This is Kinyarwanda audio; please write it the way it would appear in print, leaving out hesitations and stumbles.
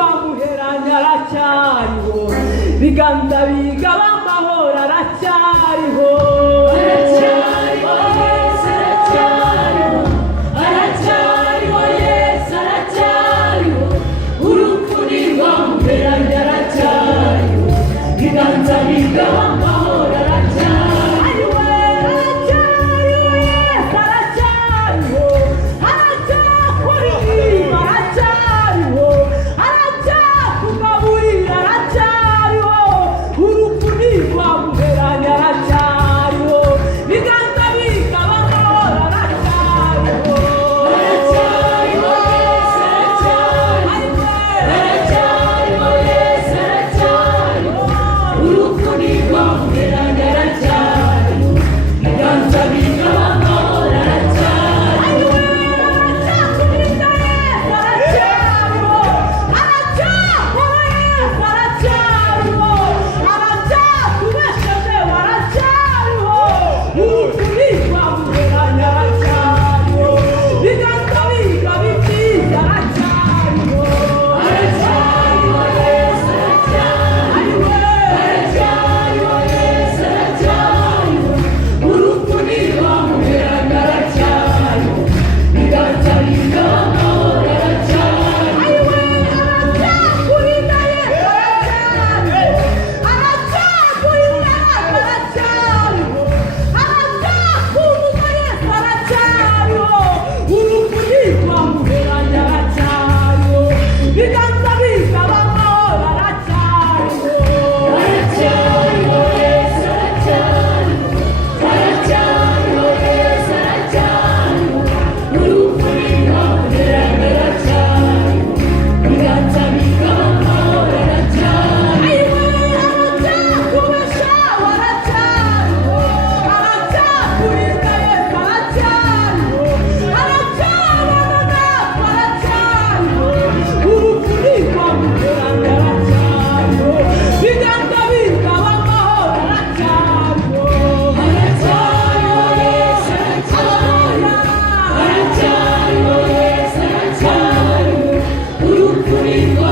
rwamuheranya aracyariho biganza bigaba amahoro aracyariho aracyariho Yesu aracyariho aracyariho Yesu aracyariho urupfu ntirwamuheranya aracyariho biganza bigaba amahoro aracyariho aracyariho Yesu aracyariho aracyakuririmba aracyariho aracyakugaburira aracyariho urupfu ntirwamuheranya aracyariho biganza bigaba amahoro aracyariho aracyariho Yesu aracyariho aracyariho Yesu aracyariho urupfu ntirwamuheranya aracyariho biganza bigaba amahoro aracyariho aracyakurinda Yesu aracyariho aracyakora Yesu aracyariho aracyakubesheje aracyariho urupfu ntirwamuheranya aracyariho biganza bigaba ibyiza aracyariho aracyariho Yesu aracyariho aracyariho Yesu aracyariho urupfu ntirwamuheranya aracyariho biganza bigaba amahoro aracyariho aracyakurinda Yesu aracyariho aracyakurinda Yesu aracyariho aracyakubuza Yesu aracyariho urupfu ntirwamuheranya aracyariho biganza bigaba amahoro aracyariho aracyariho Yesu aracyariho aracyariho Yesu aracyariho urupfu ntirwamuheranya aracyariho biganza bigaba amahoro aracyariho aracyakubesha aracyariho aracyakurinda Yesu aracyariho aracyabana natwe aracyariho urupfu ntirwamuheranya aracyariho biganza bigaba amahoro aracyariho aracyariho Yesu aracyariho aracyariho Yesu aracyariho urupfu ntirwamuheranya